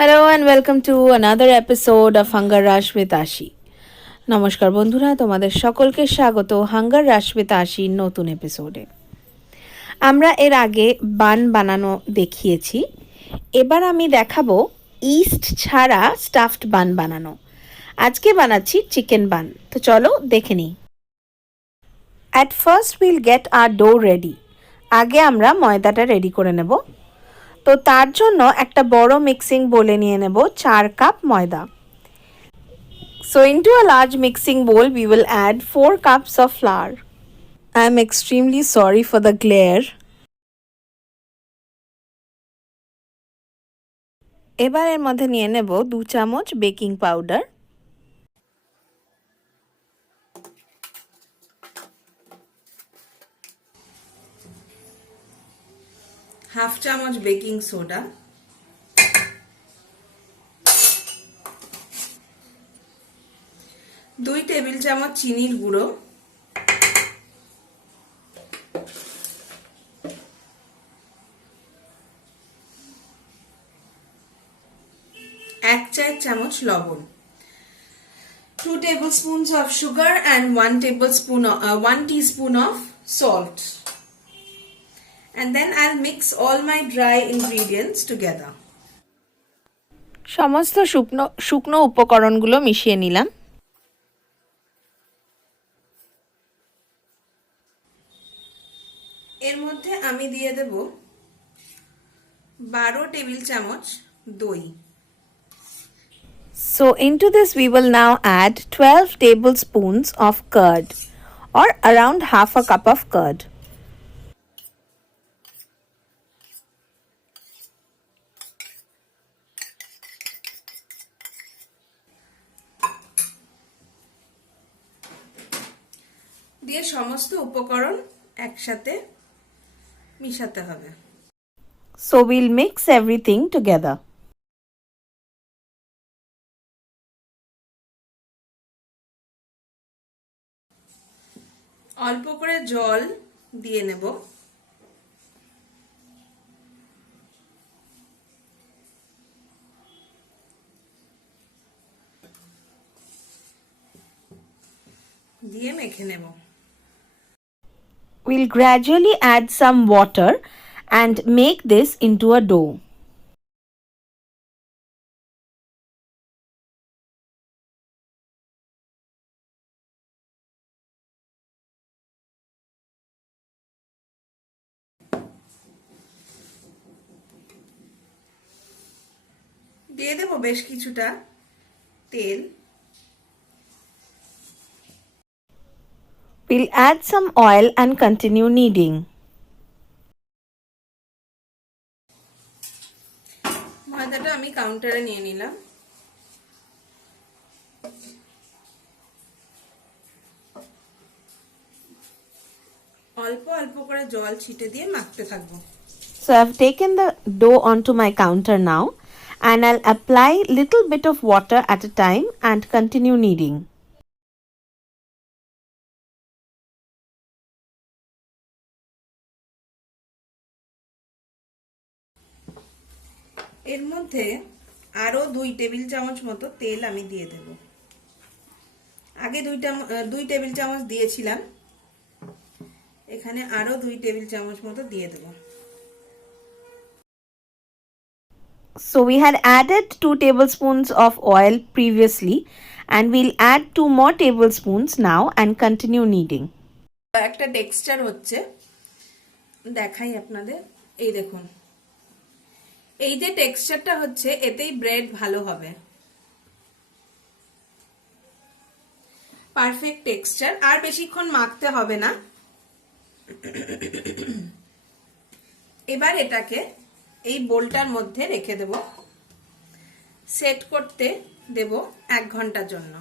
Hello and welcome to another episode of Hunger Rush with Ashi. নমস্কার বন্ধুরা, তোমাদের সকলকে স্বাগত হাঙ্গার রাশ উইথ আশির নতুন এপিসোডে। আমরা এর আগে বান বানানো দেখিয়েছি, এবার আমি দেখাবো ইস্ট ছাড়া স্টাফড বান বানানো। আজকে বানাচ্ছি চিকেন বান, তো চলো দেখে নিই। At first will get our dough ready. আগে আমরা ময়দাটা রেডি করে নেব। তো তার জন্য একটা বড় মিক্সিং বোলে নিয়ে নেব 4 কাপ ময়দা। So into a large mixing bowl we will add 4 cups of flour. I am extremely sorry for the glare. এবার এর মধ্যে নিয়ে নেব 2 চামচ বেকিং পাউডার, হাফ চামচ বেকিং সোডা, 2 টেবিল চামচ চিনির গুঁড়ো, 1 চার চামচ লবণ, 2 tablespoons of sugar and 1 teaspoon of salt. And then I'll mix all my dry ingredients together. সমস্ত শুকনো উপকরণগুলো মিশিয়ে নিলাম। এর মধ্যে আমি দিয়ে দেব 12 টেবিল চামচ দই। So into this we will now add 12 tablespoons of curd or around half a cup of curd. দিয়ে সমস্ত উপকরণ একসাথে মিশাতে হবে। So we'll mix everything together. অল্প করে জল দিয়ে নেব। দিয়ে মেখে নেব। We'll gradually add some water and make this into a dough. দিয়ে দেব বেশ কিছুটা তেল। We'll add some oil and continue kneading. ময়দাটা আমি কাউন্টারে নিয়ে নিলাম। অল্প অল্প করে জল ছিটে দিয়ে মাখতে থাকবো। So I've taken the dough onto my counter now and I'll apply little bit of water at a time and continue kneading. এর মধ্যে আরো 2 টেবিল চামচ মতো তেল আমি দিয়ে দেব। আগে 2 টেবিল চামচ দিয়েছিলাম, এখানে আরো 2 টেবিল চামচ মতো দিয়ে দেব। So we had added 2 tablespoons of oil previously and we'll add 2 more tablespoons now and continue kneading. একটা টেক্সচার হচ্ছে, দেখাই আপনাদের। এই দেখুন, এই যে টেক্সচারটা হচ্ছে এতেই ব্রেড ভালো হবে। পারফেক্ট টেক্সচার, আর বেশিক্ষণ মাখতে হবে না। এবার এটাকে এই বোলটার মধ্যে রেখে দেব, সেট করতে দেব 1 ঘন্টার জন্য।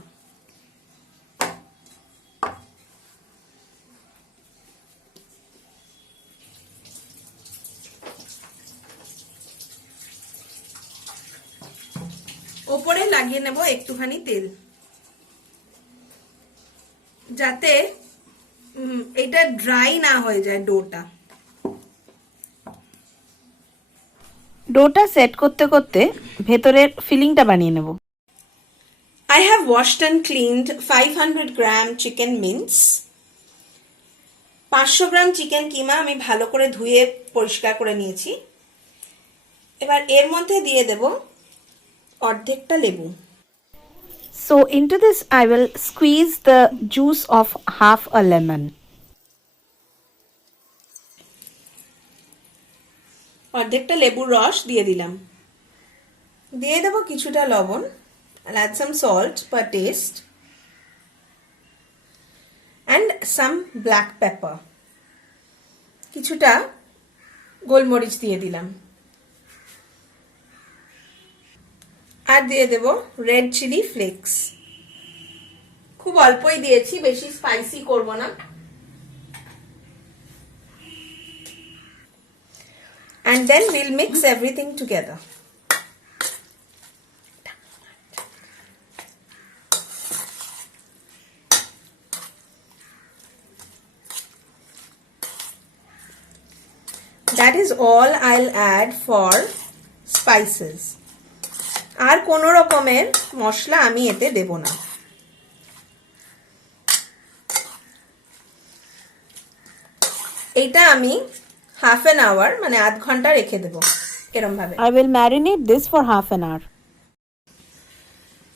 ওপরে লাগিয়ে নেব একটুখানি তেল, যাতে এটা ড্রাই না হয়ে যায় ডোটা। ডোটা সেট করতে করতে ভেতরের ফিলিংটা বানিয়ে নেব। I have washed and cleaned 500 gram chicken mince. 500 gram chicken keema আমি ভালো করে ধুয়ে পরিষ্কার করে নিয়েছি। এবার এর মধ্যে দিয়ে দেব অর্ধেকটা লেবু। So into this I will squeeze the juice of half a lemon. অর্ধেকটা লেবুর রস দিয়ে দিলাম। দিয়ে দেব কিছুটা লবণ। I'll add some salt per taste and some black pepper. কিছুটা গোলমরিচ দিয়ে দিলাম। আর দিয়ে দেব রেড চিলি ফ্লেক্স। খুব অল্পই দিয়েছি, বেশি স্পাইসি করব না। And then we'll mix everything together. That is all I'll add for spices. আর কোনো রকমের মশলা আমি এতে দেব না। এটা আমি half an hour মানে আধ ঘন্টা রেখে দেব এরকম ভাবে। I will marinate this for half an hour.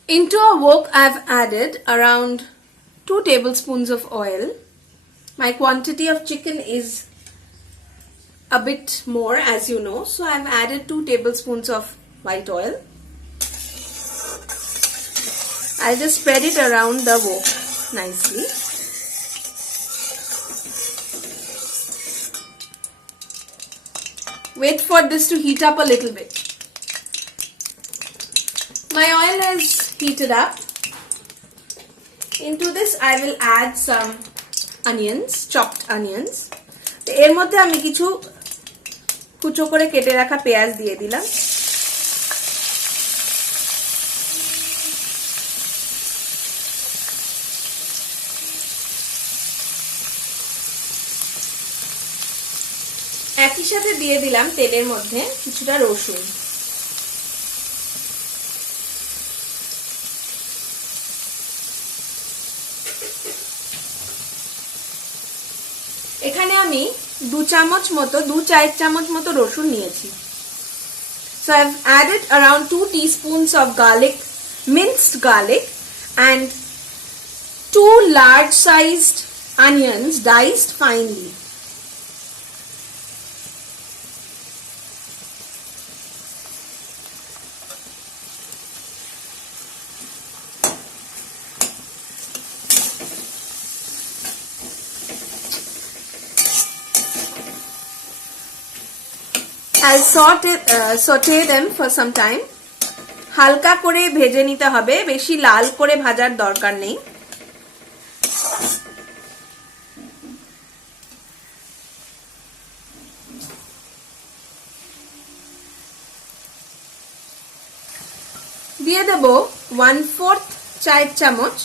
Into a wok I've added around 2 tablespoons of oil. My quantity of chicken is a bit more, as you know, so I've added 2 tablespoons of white oil. I'll just spread it around the wok nicely. Wait for this to heat up a little bit. My oil has heated up. Into this I will add some onions, chopped onions. এর মধ্যে আমি কিছু কুচো করে কেটে রাখা পেঁয়াজ দিয়ে দিলাম। একই সাথে দিয়ে দিলাম তেলের মধ্যে কিছুটা রসুন। এখানে আমি 2 চায়ের চামচ মতো রসুন নিয়েছি। So I've added around 2 teaspoons of garlic, minced garlic, and 2 large sized onions diced finely. I'll saute them for some time. হালকা করে ভেজে নিতে হবে, বেশি লাল করে ভাজার দরকার নেই। দিয়ে দেব 1/4 চায়ের চামচ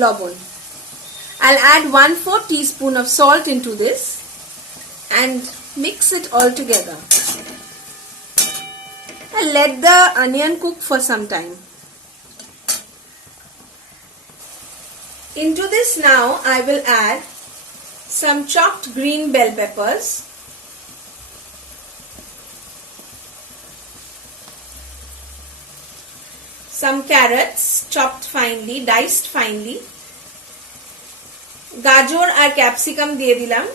লবণ। I'll add 1/4 teaspoon of salt into this and mix it all together. And let the onion cook for some time. Into this now I will add some chopped green bell peppers, some carrots chopped finely, diced finely, গাজর আর capsicum দিয়ে দিলাম।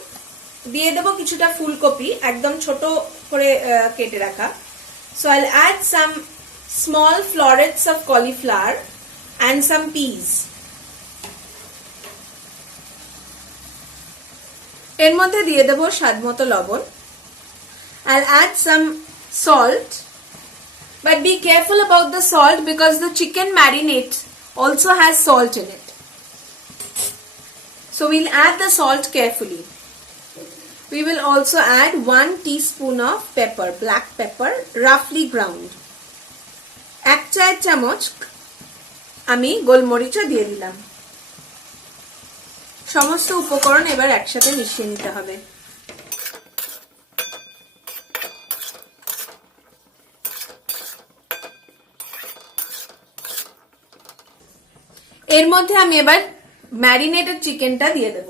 দিয়ে দেব কিছুটা ফুলকপি একদম ছোট করে কেটে রাখা। So I'll add some small florets of cauliflower and some peas. এর মধ্যে দিয়ে দেব স্বাদমতো লবণ। I'll add some salt, but be careful about the salt because the chicken marinade also has salt in it. So we'll add the salt carefully. We will also add 1 teaspoon of pepper, black pepper, roughly ground. 1 চায়ের চামচ আমি গোলমরিচও দিয়ে দিলাম। সমস্ত উপকরণ এবার একসাথে মিশিয়ে নিতে হবে। এর মধ্যে আমি এবার ম্যারিনেটেড চিকেনটা দিয়ে দেব।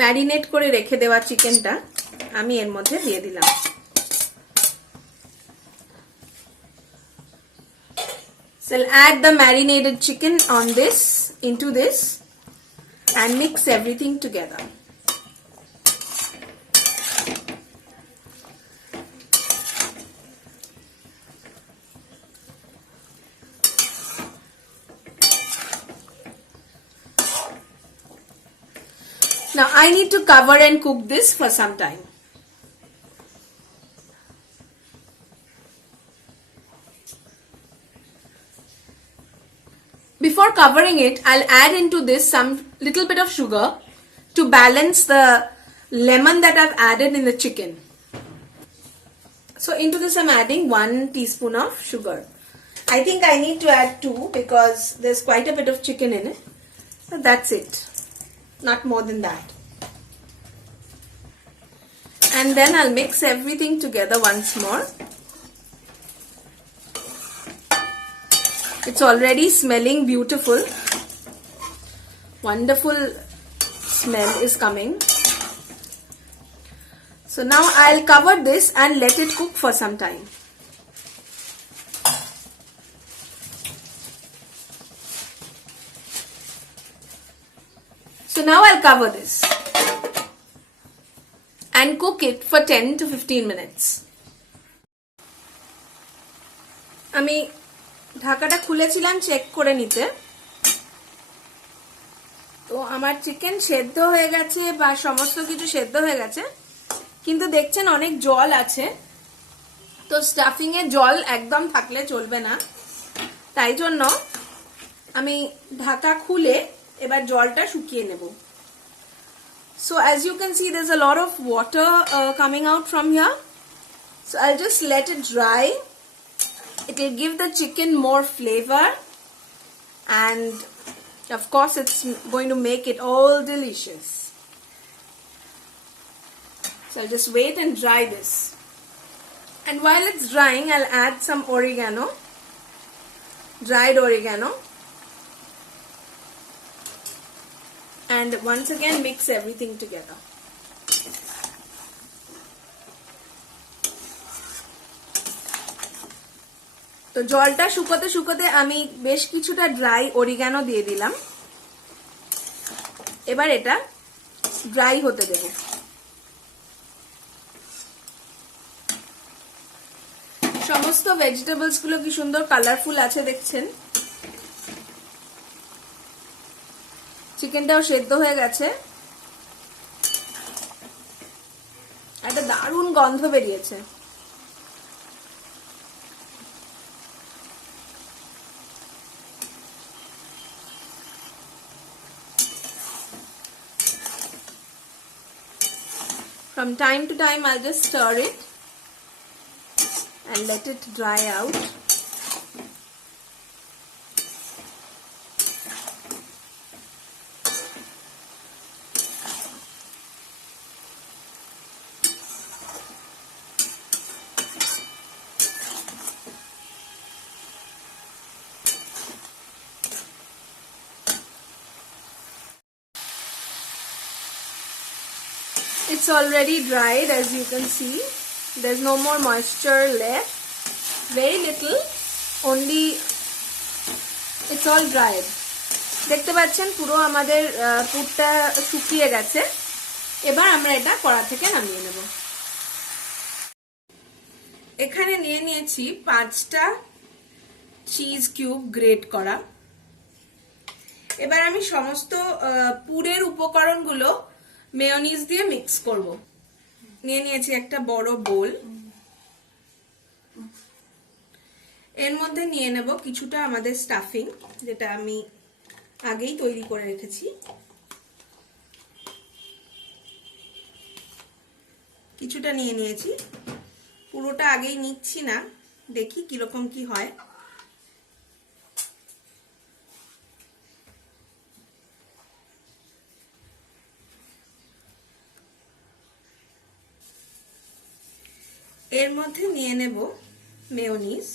ম্যারিনেট করে রেখে দেওয়া চিকেনটা আমি এর মধ্যে দিয়ে দিলাম। So I'll add the marinated chicken on this, into this, and mix everything together. Now I need to cover and cook this for some time. Before covering it, I'll add into this some little bit of sugar to balance the lemon that I've added in the chicken. So into this I'm adding 1 teaspoon of sugar. I think I need to add 2 because there's quite a bit of chicken in it. So that's it. Not more than that. And then I'll mix everything together once more. It's already smelling beautiful. Wonderful smell is coming. So now I'll cover this and let it cook for some time. So now I'll cover this and cook it for 10 to 15 minutes. আমি ঢাকাটা খুলেছিলাম check করে নিতে। তো আমার chicken সেদ্ধ হয়ে গেছে বা সমস্ত কিছু সেদ্ধ হয়ে গেছে, কিন্তু দেখছেন অনেক জল আছে। তো স্টাফিং এ জল একদম থাকলে চলবে না, তাই জন্য আমি ঢাকা খুলে এবার জলটা শুকিয়ে নেব। So as you can see, there's a lot of water coming out from here. So I'll just let it dry. It will give the chicken more flavor, and of course it's going to make it all delicious. So I'll just wait and dry this. And while it's drying, I'll add some oregano, dried oregano. And once again mix everything together. তো জলটা শুকোতে শুকোতে আমি বেশ কিছুটা dry oregano দিয়ে দিলাম। এবার এটা ড্রাই হতে দেব। সমস্ত ভেজিটেবলস গুলো কি সুন্দর কালারফুল আছে দেখছেন। চিকেনটাও সেদ্ধ হয়ে গেছে, একটা দারুণ গন্ধ বেরিয়েছে। From time to time I'll just stir it and let it dry out. It's already dried, as you can see. There's no more moisture left. Very little, only it's all dried. দেখতে পাচ্ছেন পুরো আমাদের পুরটা শুকিয়ে গেছে। এবার আমরা এটা কড়া থেকে নামিয়ে নেব। এখানে নিয়ে নিয়েছি 5টা চিজ কিউব গ্রেট করা। এবার আমি সমস্ত পুরের উপকরণগুলো মেয়োনিজ দিয়ে মিক্স করব। নিয়ে নিয়েছি একটা বড় বোল। এর মধ্যে নিয়ে নেব কিছুটা আমাদের স্টাফিং, যেটা আমি আগেই তৈরি করে রেখেছি। কিছুটা নিয়ে নিয়েছি, পুরোটা আগেই নিচ্ছি না, দেখি কিরকম কি হয়। এর মধ্যে নিয়ে নেব মেয়োনিজ।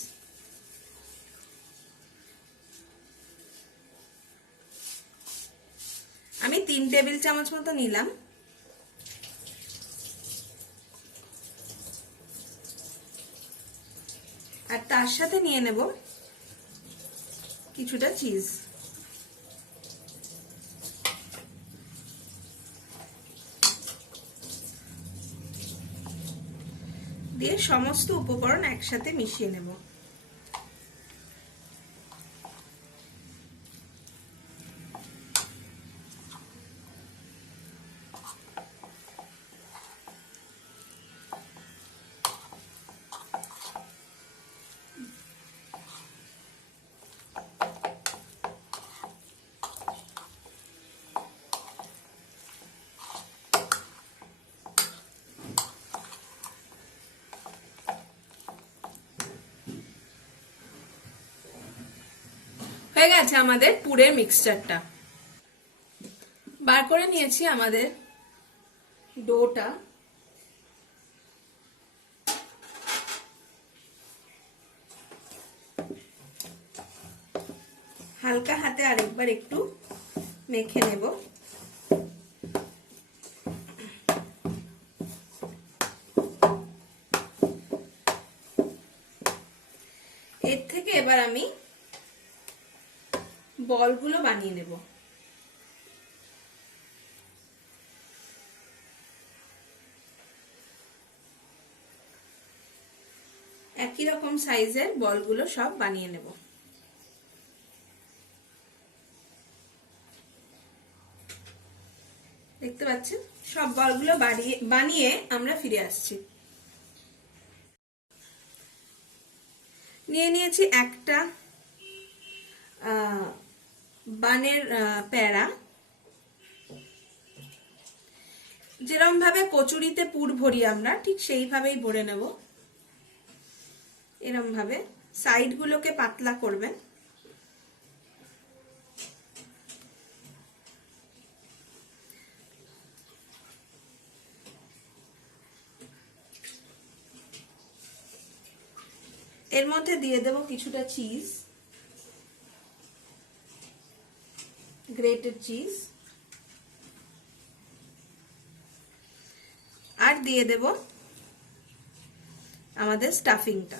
টেবিল চামচ মতো নিলাম। আর তার সাথে নিয়ে নেব কিছুটা চিজ। দিয়ে সমস্ত উপকরণ একসাথে মিশিয়ে নেব। হয়ে গেছে আমাদের পুরের মিক্সচারটা। বার করে নিয়েছি আমাদের ডোটা। হালকা হাতে আরেকবার একটু মেখে নেব। এর থেকে এবার আমি বলগুলো বানিয়ে নেব। একই রকম সাইজের বলগুলো সব বানিয়ে নেব। দেখতে পাচ্ছেন সব বলগুলো বানিয়ে আমরা ফিরে আসছি। নিয়ে নিয়েছি একটা বানের প্যাড়া। যেরকম ভাবে কচুরিতে পুর ভরি আমরা, ঠিক সেইভাবেই ভরে নেব। এরকম ভাবে সাইড গুলোকে পাতলা করবেন। এর মধ্যে দিয়ে দেব কিছুটা চিজ, গ্রেটেড চিজ, আর দিয়ে দেব আমাদের স্টাফিংটা।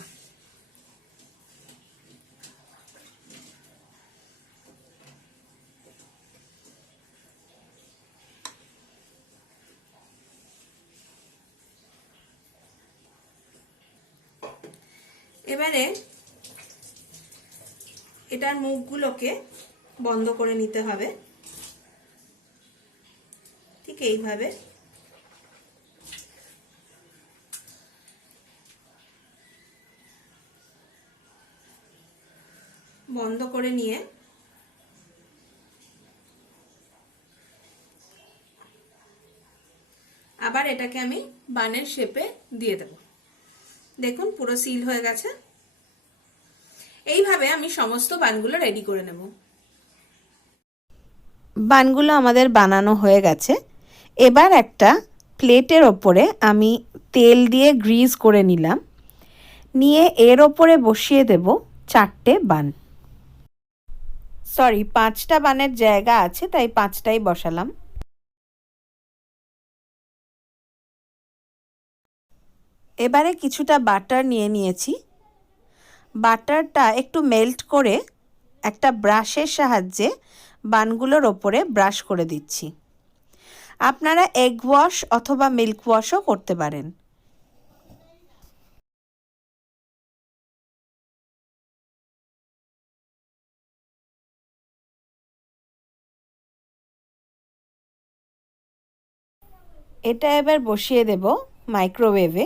এবারে এটার মুখগুলোকে বন্ধ করে নিতে হবে, ঠিক এইভাবে। বন্ধ করে নিয়ে আবার এটাকে আমি বানের শেপে দিয়ে দেব। দেখুন পুরো সিল হয়ে গেছে। এইভাবে আমি সমস্ত বানগুলো রেডি করে নেব। বানগুলো আমাদের বানানো হয়ে গেছে। এবার একটা প্লেটের ওপরে আমি তেল দিয়ে গ্রিজ করে নিলাম, নিয়ে এর ওপরে বসিয়ে দেব 4টে বান। সরি, 5টা বানের জায়গা আছে তাই 5টাই বসালাম। এবারে কিছুটা বাটার নিয়ে নিয়েছি। বাটারটা একটু মেল্ট করে একটা ব্রাশের সাহায্যে বানগুলোর ওপরে ব্রাশ করে দিচ্ছি। আপনারা এগ ওয়াশ অথবা মিল্ক ওয়াশও করতে পারেন। এটা এবার বসিয়ে দেব মাইক্রোওয়েভে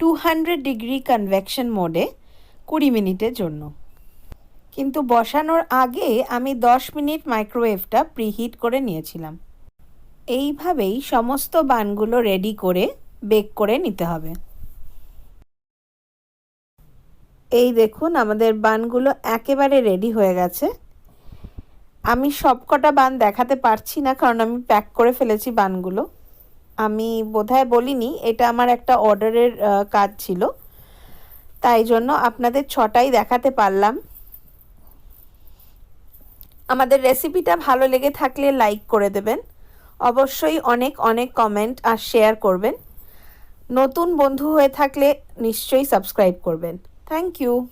200 ডিগ্রি কনভেকশন মোডে 20 মিনিটের জন্য। কিন্তু বসানোর আগে আমি 10 মিনিট মাইক্রোওয়েভটা প্রিহিট করে নিয়েছিলাম। এইভাবেই সমস্ত বানগুলো রেডি করে বেক করে নিতে হবে। এই দেখুন আমাদের বানগুলো একেবারে রেডি হয়ে গেছে। আমি সবকটা বান দেখাতে পারছি না কারণ আমি প্যাক করে ফেলেছি বানগুলো। আমি বোধহয় বলিনি, এটা আমার একটা অর্ডারের কাজ ছিল, তাই জন্য আপনাদের 6টাই দেখাতে পারলাম। আমাদের রেসিপিটা ভালো লেগে থাকলে লাইক করে দেবেন। অবশ্যই অনেক অনেক কমেন্ট আর শেয়ার করবেন। নতুন বন্ধু হয়ে থাকলে নিশ্চয়ই সাবস্ক্রাইব করবেন। Thank you.